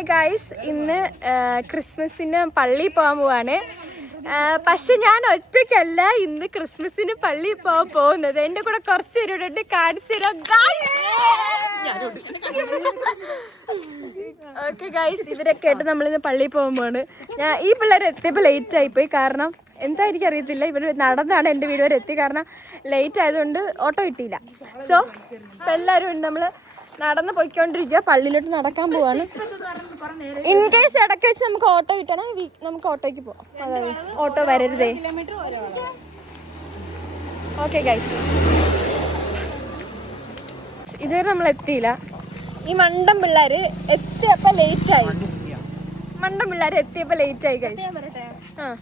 Hi guys, ഇന്ന് ക്രിസ്മസിന് പള്ളിയിൽ പോകാൻ പോവാണ്. പക്ഷെ ഞാൻ ഒറ്റയ്ക്കല്ല ഇന്ന് ക്രിസ്മസിന് പള്ളിയിൽ പോകാൻ പോകുന്നത്. എൻ്റെ കൂടെ കുറച്ച് പേരോട് കാണിച്ചു തരാം. ഓക്കെ ഗായ്സ്, ഇവരൊക്കെ ആയിട്ട് നമ്മളിന്ന് പള്ളിയിൽ പോകുമ്പോഴാണ്. ഈ പിള്ളേർ എത്തിയപ്പോൾ ലേറ്റ് ആയിപ്പോയി. കാരണം എന്താ എനിക്കറിയത്തില്ല, ഇവർ നടന്നാണ് എൻ്റെ വീട് വരെ എത്തി. കാരണം ലേറ്റ് ആയതുകൊണ്ട് ഓട്ടോ കിട്ടിയില്ല. സോ ഇപ്പം എല്ലാവരും ഉണ്ട്, നമ്മൾ നടന്ന് പോയിക്കൊണ്ടിരിക്കുക. പള്ളിയിലോട്ട് നടക്കാൻ പോവാണ്. ഇൻ കേസ് ഇടയ്ക്ക് വെച്ച് നമുക്ക് ഓട്ടോ കിട്ടണമെങ്കിൽ നമുക്ക് ഓട്ടോയ്ക്ക് പോവാം. അതായത് ഓട്ടോ വരരുതേ. ഓക്കെ ഗൈസ്, ഇതുവരെ നമ്മൾ എത്തിയില്ല. ഈ മണ്ടം പിള്ളേർ എത്തിയപ്പോൾ ലേറ്റായി. ഗൈസ്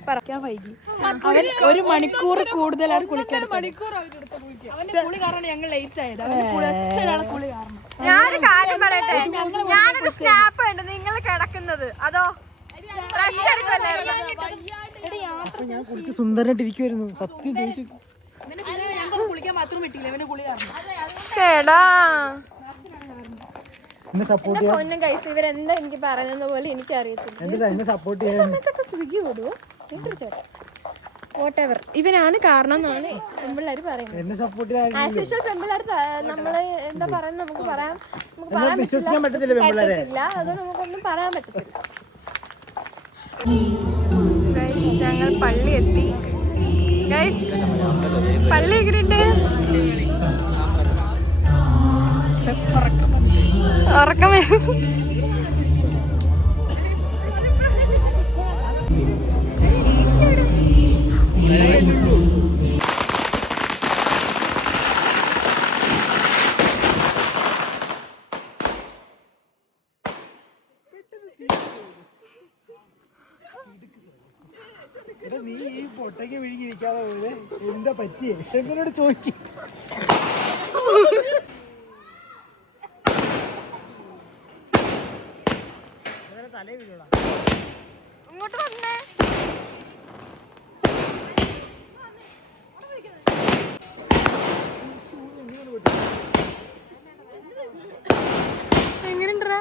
പറയാൻ വൈകി. ഒരു മണിക്കൂർ കൂടുതലാണ് കുളിക്കാൻ. ഞങ്ങൾ ലേറ്റ് ആയത്. ഞാനൊരു കാര്യം പറയട്ടെ, ഞാനൊരു സ്നാപ്പ് ഉണ്ട് നിങ്ങൾ കിടക്കുന്നത്. അതോ ഞാൻ കുറച്ച് സുന്ദരനായിട്ടിരിക്കുവായിരുന്നു. സത്യം പൊന്നും കൈസ്, ഇവരെന്താ എനിക്ക് പറയുന്നത് പോലെ എനിക്കറിയത്തില്ല. സ്വിഗ്ഗി വിടുവോ ചേട്ടാ, വോട്ടെവർ ഇവനാണ് കാരണം എന്നാണ് പെമ്പിള്ളേർ പറയുന്നത്. ആസ് യൂഷ്വൽ പെമ്പിള്ളേർ നമ്മള് എന്താ പറയുന്നത് നമുക്ക് പറയാൻ പറ്റത്തില്ല. അതുകൊണ്ട് നമുക്കൊന്നും പറയാൻ പറ്റത്തില്ല. ഞങ്ങൾ പള്ളി എത്തി. ഗൈസ്, പള്ളി എങ്ങനെയുണ്ട്? ഉറക്കം വരും. നീ ഈ പൊട്ടയ്ക്ക് വിഴുങ്ങിയിരിക്കാതെ എന്താ പറ്റിയേ എന്നോട് ചോദിക്കും. തലേ വീഴോടാ. ഇങ്ങോട്ട് വന്നേ. എങ്ങനെയുണ്ടാ?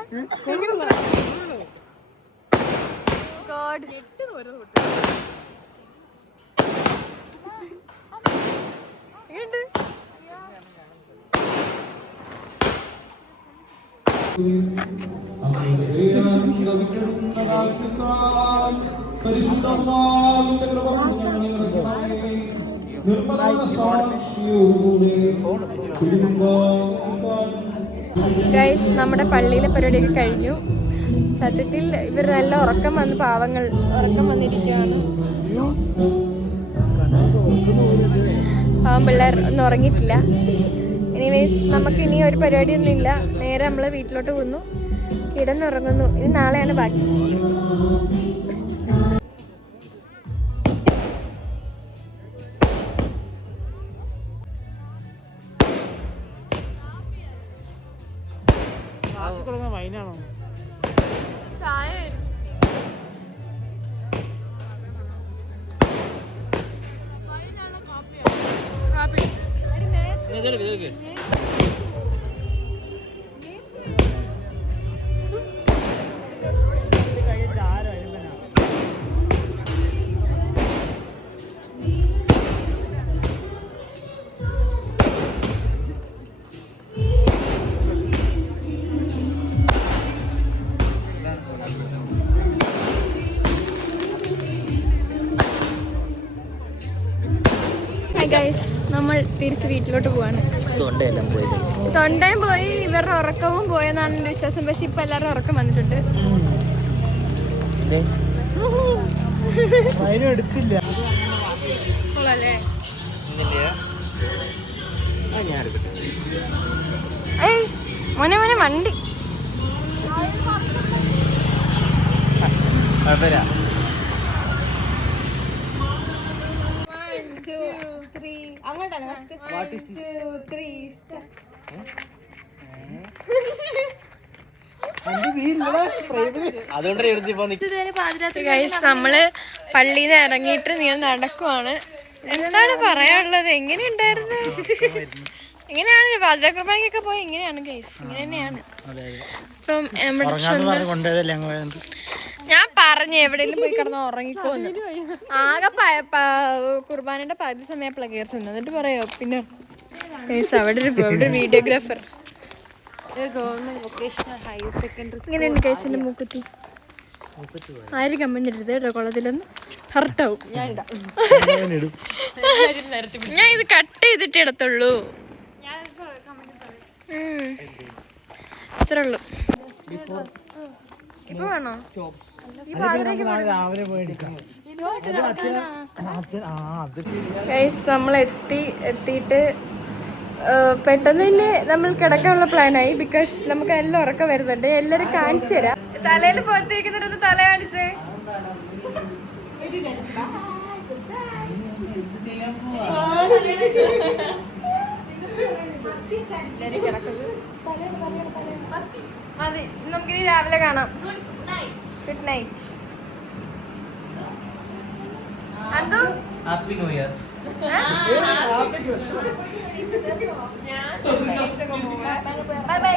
ഗൈസ്, നമ്മുടെ പള്ളിയിലെ പരിപാടിയൊക്കെ കഴിഞ്ഞു. സത്യത്തിൽ ഇവർ നല്ല ഉറക്കം വന്ന് പാവങ്ങൾ ഉറക്കം വന്നിരിക്കുകയാണ്. പാവം പിള്ളേർ ഒന്നും ഉറങ്ങിയിട്ടില്ല. എനിവേസ്, നമുക്ക് ഇനി ഒരു പരിപാടിയൊന്നും ഇല്ല. നേരെ നമ്മൾ വീട്ടിലോട്ട് പോകുന്നു, കിടന്നുറങ്ങുന്നു. ഇനി നാളെയാണ് ബാക്കി. വൈനാണോ? ചായ ഗൈസ്, നമ്മൾ തിരിച്ച് വീട്ടിലോട്ട് പോവാണ്. തൊണ്ടയും പോയി, ഇവരുടെ ഉറക്കവും പോയെന്നാണ് എൻ്റെ വിശ്വാസം. പക്ഷെ ഇപ്പൊ എല്ലാവരും ഉറക്കം വന്നിട്ടുണ്ട്. ഏയ് മോനെ വണ്ടി നമ്മള് പള്ളിയിൽ നിന്ന് ഇറങ്ങിയിട്ട് നീ നടക്കുവാണ്. എന്താണ് പറയാനുള്ളത്? എങ്ങനെയുണ്ടായിരുന്നു? ഇങ്ങനെയാണ് ഭദ്രകുർബാനക്കൊക്കെ പോയി ഇങ്ങനെയാണ് ഗൈസ്, ഇങ്ങനെ തന്നെയാണ്. ഇപ്പം ഞാൻ പറഞ്ഞു എവിടെയെങ്കിലും പോയി കിടന്ന് ഉറങ്ങിക്കോന്ന്. ആകെ കുർബാനയുടെ പകുതി സമയപ്പോഴാണ് കയറി ചെന്നത്. എന്നിട്ട് പറയോ പിന്നെ ഗൈസ് അവിടെ ഒരു വീഡിയോഗ്രാഫർ. ഇങ്ങനെയുണ്ട് ഗൈസിന്റെ മൂക്കുത്തി. ആരും കമ്മഞ്ഞ് ഇടരുത് കേട്ടോ, കുളത്തിലൊന്ന് ഹർട്ടാവും. ഞാൻ ഇത് കട്ട് ചെയ്തിട്ട് ഇടത്തുള്ളൂ. ഇത്രേ ഉള്ളു. ഇപ്പൊ വേണോ? നമ്മൾ എത്തിയിട്ട് പെട്ടെന്ന് തന്നെ നമ്മൾ കിടക്കാനുള്ള പ്ലാനായി. ബിക്കോസ് നമുക്ക് എല്ലാം ഉറക്കം വരുന്നുണ്ട്. എല്ലാരും കാണിച്ചു തരാം. തലയിൽ പുറത്തേക്കുന്നൊരു തല കാണിച്ചേ. മതി, നമുക്കിനി രാവിലെ കാണാം. Good night. അന്തു happy new year. Bye bye.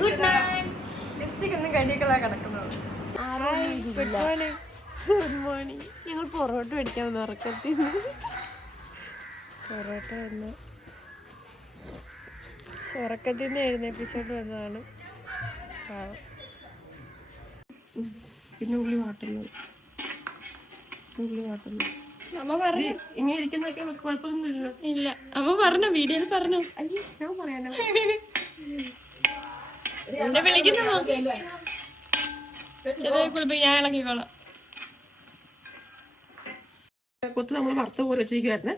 Good night. Lipstick ഒന്നും കടികളാ കിടക്കുന്നത്. Good morning. Good morning. ഞങ്ങൾ പൊറോട്ട മേടിക്കാൻ വന്നു ഉറക്കത്തിൽ. പൊറോട്ട വന്നു ഉറക്കത്തിൽ നിന്ന് എഴുന്നേപ്പിച്ചോണ്ട് വന്നതാണ്. പിന്നെ ഉള്ളി വാട്ടുന്നു. അമ്മ പറഞ്ഞു ഇങ്ങനെ ഇരിക്കുന്നൊക്കെ കുഴപ്പമൊന്നുമില്ല. ഇല്ല അമ്മ പറഞ്ഞു, വീഡിയോയിൽ പറഞ്ഞു. ഞാൻ പറയാനോ എന്നെ വിളിക്കുന്നു. ഞാൻ ഇളക്കിക്കോളാം. കൊത്ത് നമ്മൾ വറുത്ത പോലെ വെച്ചിരിക്കുവായിരുന്നു.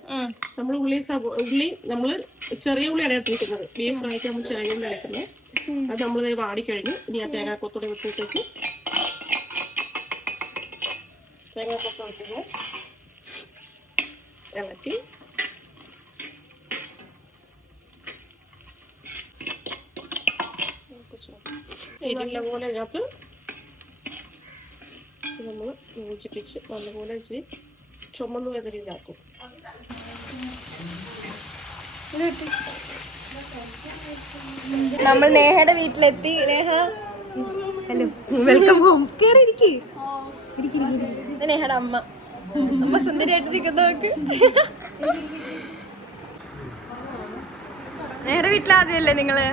നമ്മൾ ഉള്ളി നമ്മൾ ചെറിയ ഉള്ളിയാണ് എടുത്തിരിക്കുന്നത്. ബീഫ് ഫ്രൈക്ക് നമ്മൾ ചെറിയ ഉള്ളി എടുക്കുന്നത്. അത് നമ്മൾ വാടിക്കഴിഞ്ഞു. ഇനി ആ തേങ്ങാക്കൊത്തോടെ വെച്ചിട്ടേക്ക് തേങ്ങാക്കൊത്ത വെക്കുന്നത് ഇളക്കി എരിയുള്ള പോലെ അതിനകത്ത് നമ്മൾ യോജിപ്പിച്ച് നല്ലപോലെ ഇച്ചിരി ചുമന്ന് വരുന്ന രീതിയിലാക്കും. നമ്മൾ നേഹയുടെ വീട്ടിലെത്തി. Neha hello, welcome home. കേറിയിരിക്കും. നേഹയുടെ അമ്മ സുന്ദരിയായിട്ട് നിൽക്കുന്ന നോക്ക്. നേഹയുടെ വീട്ടിലാദ്യമല്ലേ നിങ്ങള്?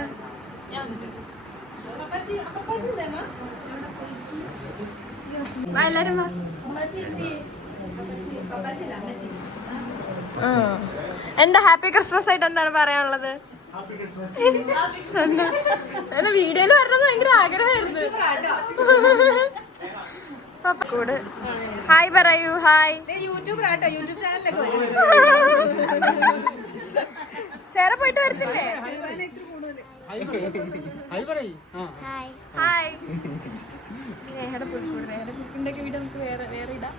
എല്ലാരും എന്താ ഹാപ്പി ക്രിസ്മസ് ആയിട്ട് എന്താണ് പറയാനുള്ളത്? വീഡിയോയിൽ വരണത് ഭയങ്കര ആഗ്രഹമായിരുന്നു. പപ്പക്കൂട് ഹായ് പറയൂ. ഹായ്. ചേര പോയിട്ട് വരത്തില്ലേ? ഹായ്. നേഹയുടെ പുൽക്കൂട്. നേഹയുടെ പുൽക്കൂടിന്റെ ഒക്കെ വീട് നമുക്ക് വേറെ ഇടാം.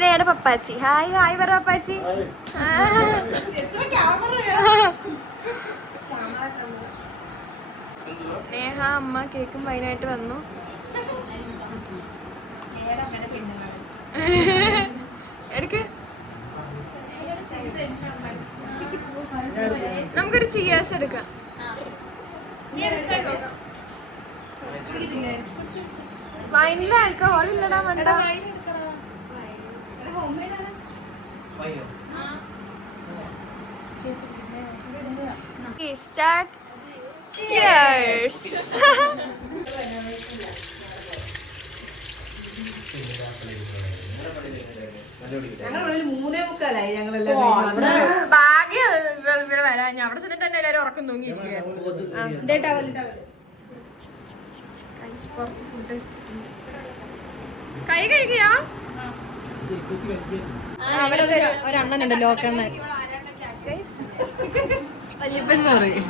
നേഹയുടെ പപ്പാച്ചി. ഹായ്. ഹായ് പറ പപ്പാച്ചി. നേഹ അമ്മ കേക്കും വൈനായിട്ട് വന്നു. എടുക്ക്. നമുക്കൊരു ചിയേഴ്സ് എടുക്കാം. വൈനിൽ ആൽക്കഹോൾ ഇല്ലടാ. വേണ്ട. സ്റ്റാർട്ട്. Cheers. ഭാഗ്യം ഇവിടെ വരാൻ. ഞാൻ അവിടെ ചെന്നിട്ട് തന്നെ എല്ലാരും ഉറക്കം തൂങ്ങിയിരിക്കുകയാണ്. പുറത്ത് ഫുഡ് വെച്ചിട്ടുണ്ട്. കൈ കഴുകിയാ? അവിടെ ഒരണ്ണനുണ്ട്, ലോക്കണ്ണൻ. വല്യപ്പൻ പറയും.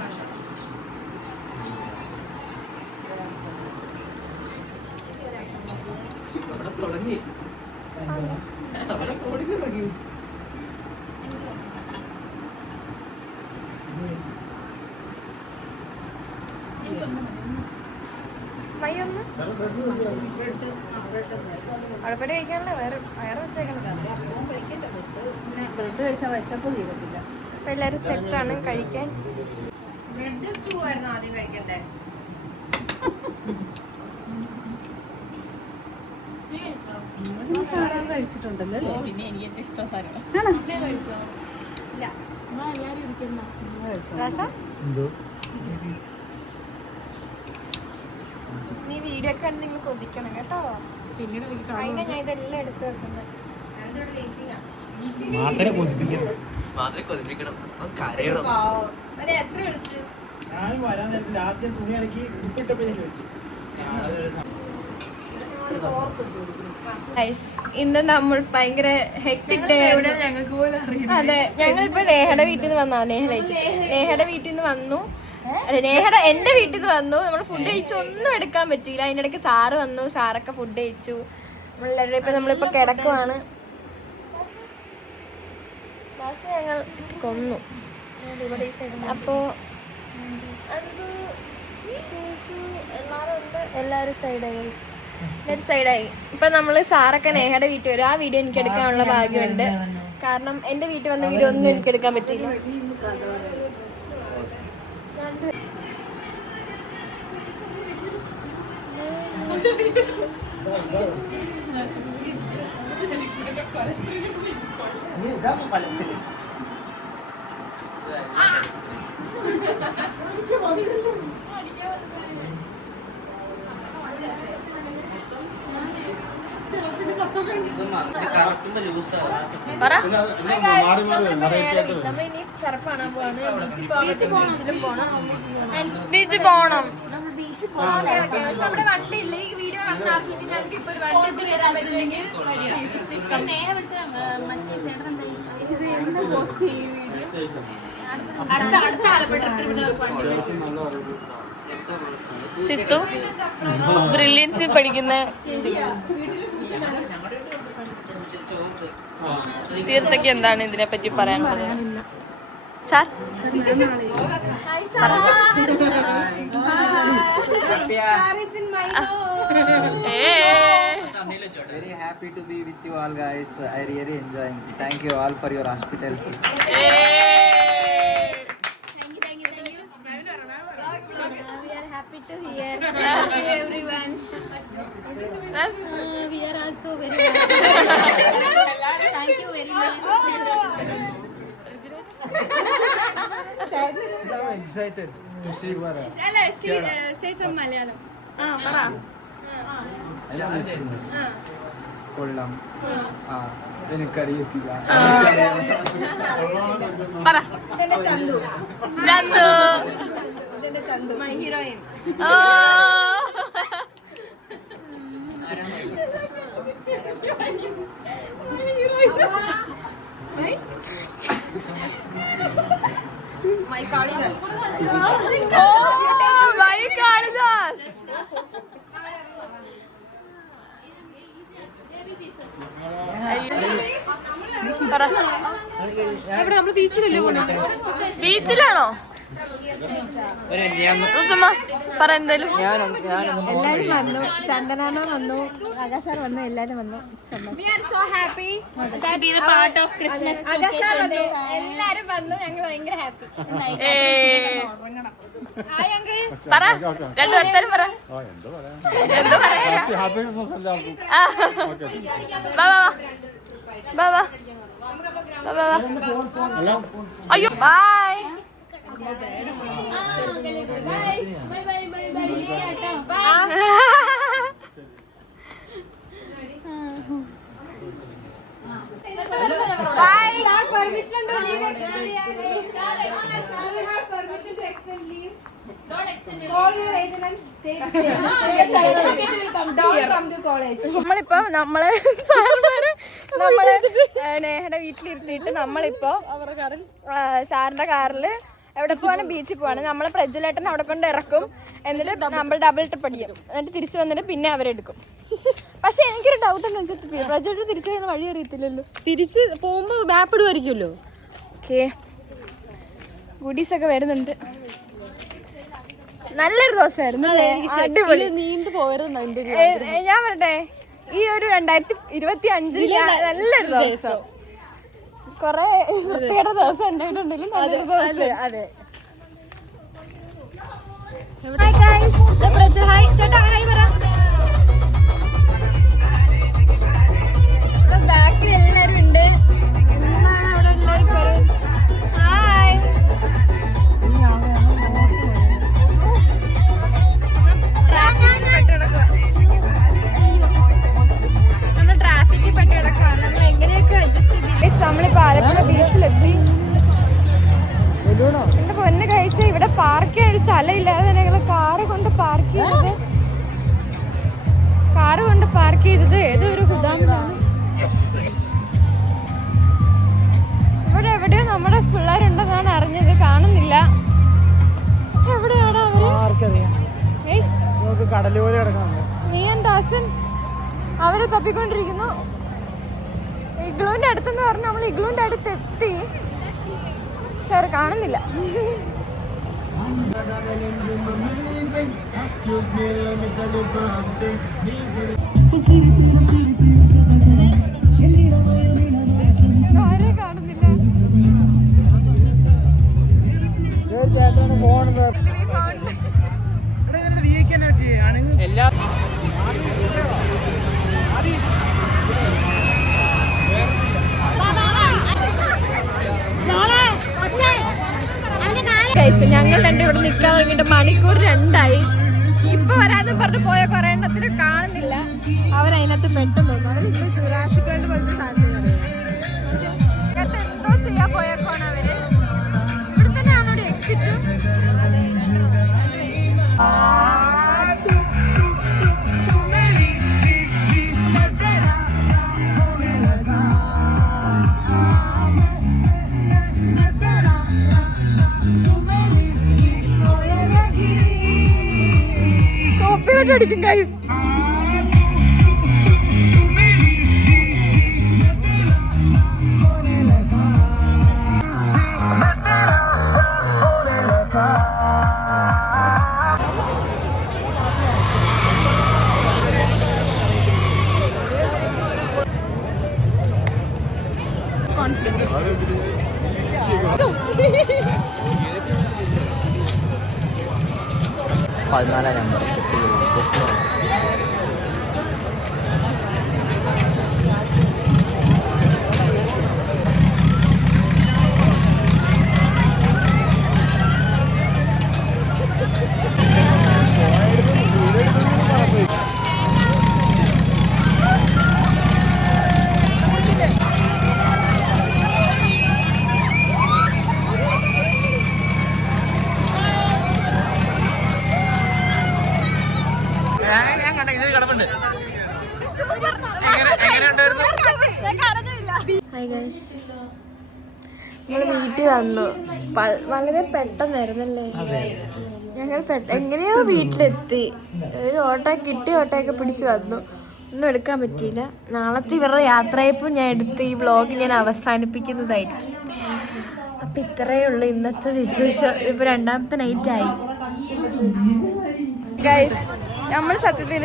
തുടങ്ങി മയൊന്ന് അടപ്പടി കഴിക്കാനുള്ള വേറെ വെച്ചേക്കണത്. ബ്രെഡ് കഴിച്ചാൽ വിശപ്പ് തീരത്തില്ല. അപ്പൊ എല്ലാരും സെറ്റാണ് കഴിക്കാൻ. ബ്രെഡ് സ്റ്റൂ ആയിരുന്നു ആദ്യം കഴിക്കണ്ടേ. കഴിച്ചിട്ടുണ്ടല്ലോ. പിന്നെ എനിക്ക് ഏറ്റവും ഇഷ്ടം സാധനം നീ വീഡിയോ ഒക്കെ കണ്ട് നിങ്ങൾ കൊതിക്കണം കേട്ടോ. പിന്നീട് എനിക്ക് അതിനെ ഞാൻ ഇതെല്ലാം എടുത്ത് വെക്കുന്നത്. മാത്രമേ കൊതിപ്പിക്കണം. ഞാനും വരാൻ നേരത്തെ ലാസ്റ്റ് ഞാൻ തുണി ഇറക്കി ഉപ്പിട്ടപ്പോ ഞാൻ ചോദിച്ചു. ഇന്ന് നമ്മൾ ഭയങ്കര ഹെക്ടിക് ഡേ. ഞങ്ങൾക്ക് പോലും അറിയില്ല. അതെ, ഞങ്ങളിപ്പോ നേഹയുടെ വീട്ടിൽ നിന്ന് വന്നാ. നേഹയുടെ വീട്ടിൽ നിന്ന് വന്നു. അല്ല, നേഹയുടെ എന്റെ വീട്ടിൽ നിന്ന് വന്നു. നമ്മൾ ഫുഡ് കഴിച്ചു, ഒന്നും എടുക്കാൻ പറ്റിയില്ല. അതിൻ്റെ ഇടയ്ക്ക് സാറ് വന്നു. സാറൊക്കെ ഫുഡ് കഴിച്ചു. നമ്മളെല്ലാവരും ഇപ്പൊ നമ്മളിപ്പോ കിടക്കുവാണ്. ഞങ്ങൾ കൊന്നു. അപ്പോ എല്ലാരും സൈഡായി. ഇപ്പൊ നമ്മള് സാറൊക്കെ നേഹയുടെ വീട്ടിൽ വരും. ആ വീഡിയോ എനിക്ക് എടുക്കാനുള്ള ഭാഗ്യമുണ്ട്. കാരണം എന്റെ വീട്ടിൽ വന്ന വീഡിയോ ഒന്നും എനിക്ക് എടുക്കാൻ പറ്റിയില്ല. ബീച്ചിൽ പോണം. നമ്മുടെ വണ്ടി ഇല്ല. ഈ വീഡിയോ കാണുന്ന ആർക്കും ഞങ്ങൾക്ക് ഇപ്പൊ ഒരു വണ്ടി വരാൻ പറ്റുമെങ്കിൽ സിത്തു ബ്രില്യൻസിൽ പഠിക്കുന്ന തീർത്തൊക്കെ എന്താണ് ഇതിനെ പറ്റി പറയാനുള്ളത്? Sir Very happy to be with you all, guys. I really enjoying. Thank you all for your hospitality. We are happy to hear. Thank you everyone. We are also very happy. Thank you very much. I'm excited to see you. Say some Malayalam. കൊള്ളാം. എനിക്കറിയത്തില്ല. Chandu my heroine. My Kalidas. Oh, my Kalidas. ബീച്ചിലാണോ? പറ എന്തായാലും. എല്ലാരും വന്നു. ചന്ദനാണോ വന്നു, ആകാശാർ വന്നു, എല്ലാരും വന്നു. We are so happy to be the part of Christmas. ആകാശാർ വന്നു, എല്ലാരും വന്നു. ഞങ്ങൾ ഭയങ്കര ഹാപ്പി. Hi uncle. പറ, രണ്ടു വർത്താനം പറ. എന്താ പറയാ? അയ്യോ ബൈ. നമ്മളിപ്പോ നമ്മളെ നേഹയുടെ വീട്ടിലിരുത്തിയിട്ട് നമ്മളിപ്പോ സാറിന്റെ കാറില് എവിടെ പോവാണ്? ബീച്ചിൽ പോവാണ്. നമ്മളെ പ്രജ്വലേട്ടൻ അവിടെ കൊണ്ട് ഇറക്കും. എന്നിട്ട് നമ്മൾ ഡബിൾ ട്രിപ്പ് അടിക്കും. എന്നിട്ട് തിരിച്ചു വന്നിട്ട് പിന്നെ അവരെടുക്കും. പക്ഷെ എനിക്കൊരു ഡൗട്ട് എന്ന് വെച്ചിട്ട് പ്രജ്വലേട്ടൻ തിരിച്ചു വരുന്ന വഴി അറിയത്തില്ലല്ലോ. തിരിച്ച് പോകുമ്പോ മാപ്പ് ഇടുമായിരിക്കുമല്ലോ. ഓക്കെ, ഗുഡീസ് ഒക്കെ വരുന്നുണ്ട്. നല്ലൊരു ദിവസമായിരുന്നു അടിപൊളി. നീണ്ടു പോയിരുന്നു ഞാൻ പറയട്ടെ, ഈ ഒരു 2025 നല്ലൊരു ദിവസം. കൊറേ വൃത്തിയുടെ ദിവസം ഉണ്ടായിട്ടുണ്ടെങ്കിലും നല്ലൊരു ദിവസം. അതെ. ഹായ് ഗൈസ്, ഹായ് ചേട്ടാ, ഹായ് പറ. ബാക്കിൽ എല്ലാരും ഉണ്ട്. എന്താണ് അവിടെ എല്ലാവരും? ഹായ്. നമ്മൾ ട്രാഫിക്കിൽ പെട്ട് കിടക്കുകയാണ്. നമ്മൾ എങ്ങനെയൊക്കെ അഡ്ജസ്റ്റ് ചെയ്തില്ലേ. നമ്മളിപ്പോ ആലപ്പുഴ ബീച്ചിലെത്തി. എന്റെ പൊന്ന് കഴിച്ച ഇവിടെ പാർക്ക് ചെയ്യാൻ ഒരു സ്ഥലമില്ലാതെ ഞങ്ങൾ കാറ് കൊണ്ട് പാർക്ക് ചെയ്തത് ഏതോ ഒരു ഗുദാമിലാണ്. ഇവിടെ എവിടെയോ നമ്മുടെ പിള്ളേരുണ്ടെന്നാണ് അറിഞ്ഞത്, കാണുന്നില്ല. എവിടെയാണോ അവര്? കടലുപോലെ കിടക്കണം. നീയൻ ദാസൻ അവരെ തപ്പിക്കൊണ്ടിരിക്കുന്നു. ഇഗ്ലൂന്റെ അടുത്തെന്ന് പറഞ്ഞ് നമ്മൾ ഇഗ്ലൂന്റെ അടുത്ത് എത്തി, പക്ഷെ അവർ കാണുന്നില്ല. ആരെ കാണുന്നില്ല. ചേട്ടന് പോണത് എല്ലാ ഞങ്ങൾ രണ്ടും ഇവിടെ നിൽക്കാൻ തുടങ്ങിയിട്ട് മണിക്കൂർ 2 ഇപ്പൊ വരാതെ പറഞ്ഞു പോയ കൊറേ എണ്ണത്തിന് കാണുന്നില്ല. അവരതിനകത്ത് പെട്ടെന്ന് അവര് ജുറാസിക് വേൾഡ് പോലത്തെ സാധനം എന്തോ ചെയ്യാൻ പോയേക്കാണ് അവര്. ഇവിടെ തന്നെയാണോ എക്സിറ്റ്? അടിക്കും ഗൈസ്. കോൺഫിഡൻസ് 14 നമ്പർ നമ്മള് വീട്ടിൽ വന്നു. വളരെ പെട്ടെന്നായിരുന്നല്ലേ ഞങ്ങൾ. എങ്ങനെയോ വീട്ടിലെത്തി. ഒരു ഓട്ടോ കിട്ടി, ഓട്ടോയൊക്കെ പിടിച്ച് വന്നു. ഒന്നും എടുക്കാൻ പറ്റിയില്ല. നാളത്തെ ഇവരുടെ യാത്രയപ്പോൾ ഞാൻ എടുത്ത് ഈ വ്ളോഗ് ഞാൻ അവസാനിപ്പിക്കുന്നതായിരിക്കും. അപ്പം ഇത്രയേ ഉള്ളൂ ഇന്നത്തെ വിശേഷം. ഇപ്പോൾ 2ാമത്തെ നൈറ്റായി ഗൈസ്. നമ്മൾ സത്യത്തിൽ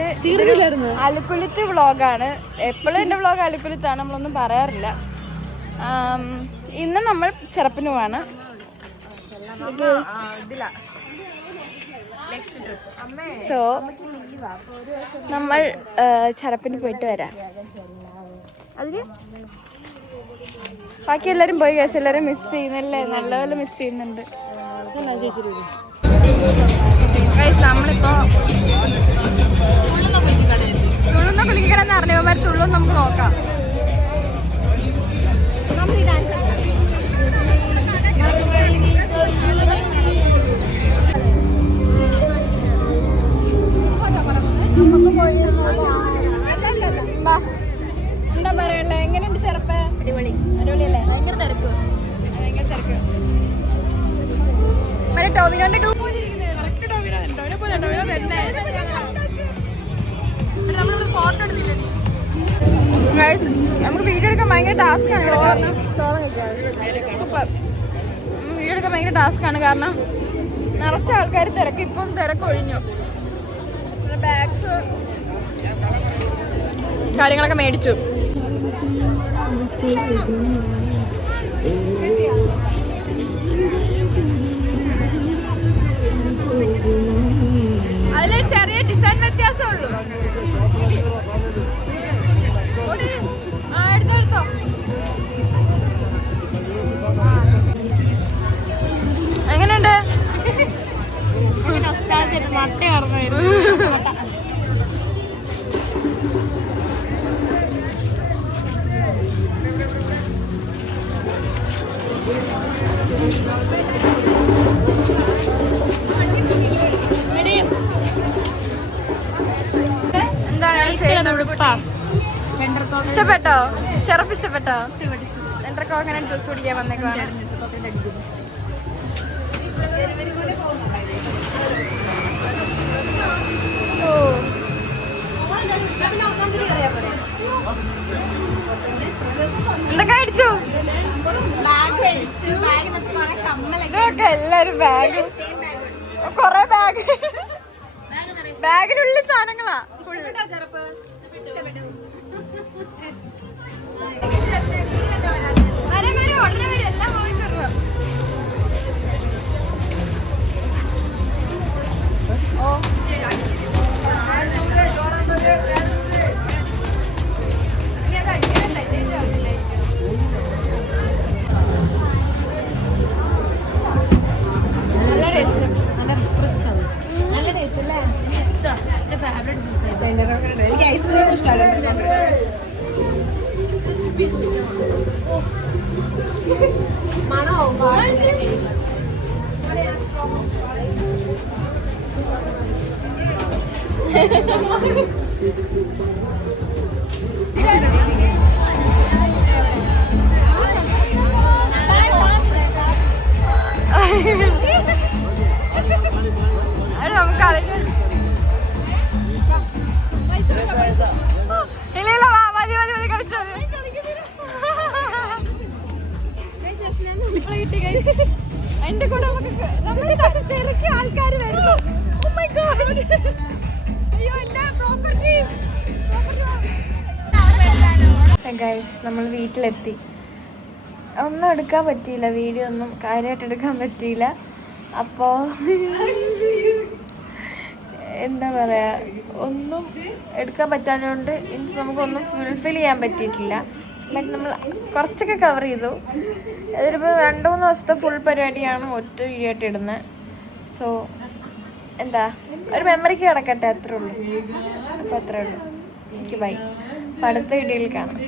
അലുക്കുലിത്ത് വ്ളോഗാണ്. എപ്പോഴും എൻ്റെ വ്ളോഗ് അലുക്കുലിത്താണ്, നമ്മളൊന്നും പറയാറില്ല. ഇന്ന് നമ്മൾ ചെറുപ്പിന് പോവാണ്. സോ നമ്മൾ ചെറുപ്പിന് പോയിട്ട് വരാം. അതിന് ബാക്കി എല്ലാവരും പോയി ഗൈസ്. എല്ലാവരും മിസ് ചെയ്യുന്നല്ലേ, നല്ലപോലെ മിസ് ചെയ്യുന്നുണ്ട് ഗൈസ്. നമ്മളിപ്പോ തുള്ളുന്ന കുലിക്കടന്ന് അറിഞ്ഞവന്മാർ തുള്ളും, നമുക്ക് നോക്കാം. എന്താ പറയണ്ട, എങ്ങനെയുണ്ട് ചെറുപ്പ്? അടിപൊളിയല്ലേ? ഭയങ്കര തിരക്ക്. മറ്റേ ടോവിനോന്റെ നമുക്ക് വീഡിയോ എടുക്കാൻ ഭയങ്കര ടാസ്ക് ആണ്. സൂപ്പർ. വീഡിയോ എടുക്കാൻ ഭയങ്കര ടാസ്ക് ആണ്, കാരണം നിറച്ച ആൾക്കാർ തിരക്ക്, ഇപ്പം തിരക്ക് ഒഴിഞ്ഞു. ബാഗ്സ് കാര്യങ്ങളൊക്കെ മേടിച്ചു. അതിൽ ചെറിയ ഡിസൈൻ വ്യത്യാസമേ ഉള്ളൂ. എടുത്തോ. എങ്ങനെയുണ്ട്? മട്ട ഓർമ്മ ഇഷ്ടപ്പെട്ടോ? ഷെറഫ് ഇഷ്ടപ്പെട്ടോ? എന്തൊക്കെ അങ്ങനെ ഡ്രസ് പിടിക്കാൻ വന്നേക്കാണ്. എന്തൊക്കെ അടിച്ചു? ഇതൊക്കെ എല്ലാരും ബാഗ്, കൊറേ ബാഗ്, ബാഗിനുള്ളിൽ സാധനങ്ങളാ. ഉടനെ വരും, എല്ലാം പോയി തരണം. ഓ ഇനി അത് അടിക്കണല്ലേ, ആവില്ലേ? നല്ല ടേസ്റ്റ്, നല്ല ടേസ്റ്റ് അല്ലേ? എന്റെ ഫേവറേറ്റ് ജ്യൂസ്. എനിക്ക് ഐസ്ക്രീം ഇഷ്ടമാണ്. മണോ നമുക്ക് കളിക്കാം. ഇല്ല മതി മതി മതി കളിച്ചോ. എന്റെ കൂടെ നമ്മുടെ തിരക്കി ആൾക്കാർ വരുന്നു. ഗൈസ്, നമ്മൾ വീട്ടിലെത്തി. ഒന്നും എടുക്കാൻ പറ്റിയില്ല, വീഡിയോ ഒന്നും കാര്യമായിട്ട് എടുക്കാൻ പറ്റിയില്ല. അപ്പോൾ എന്താ പറയുക, ഒന്നും എടുക്കാൻ പറ്റാത്തതുകൊണ്ട് നമുക്കൊന്നും ഫുൾഫിൽ ചെയ്യാൻ പറ്റിയിട്ടില്ല. ബട്ട് നമ്മൾ കുറച്ചൊക്കെ കവർ ചെയ്തു. അതിലിപ്പോൾ 2-3 ദിവസത്തെ ഫുൾ പരിപാടിയാണ് ഒറ്റ വീഡിയോ ആയിട്ട് ഇടുന്നത്. സോ എന്താ, ഒരു മെമ്മറിക്ക് കിടക്കട്ടെ, അത്രേ ഉള്ളൂ. അപ്പോൾ അത്രേ ഉള്ളൂ. എനിക്ക് ബൈ. അപ്പോൾ അടുത്ത വീഡിയോയിൽ കാണാം.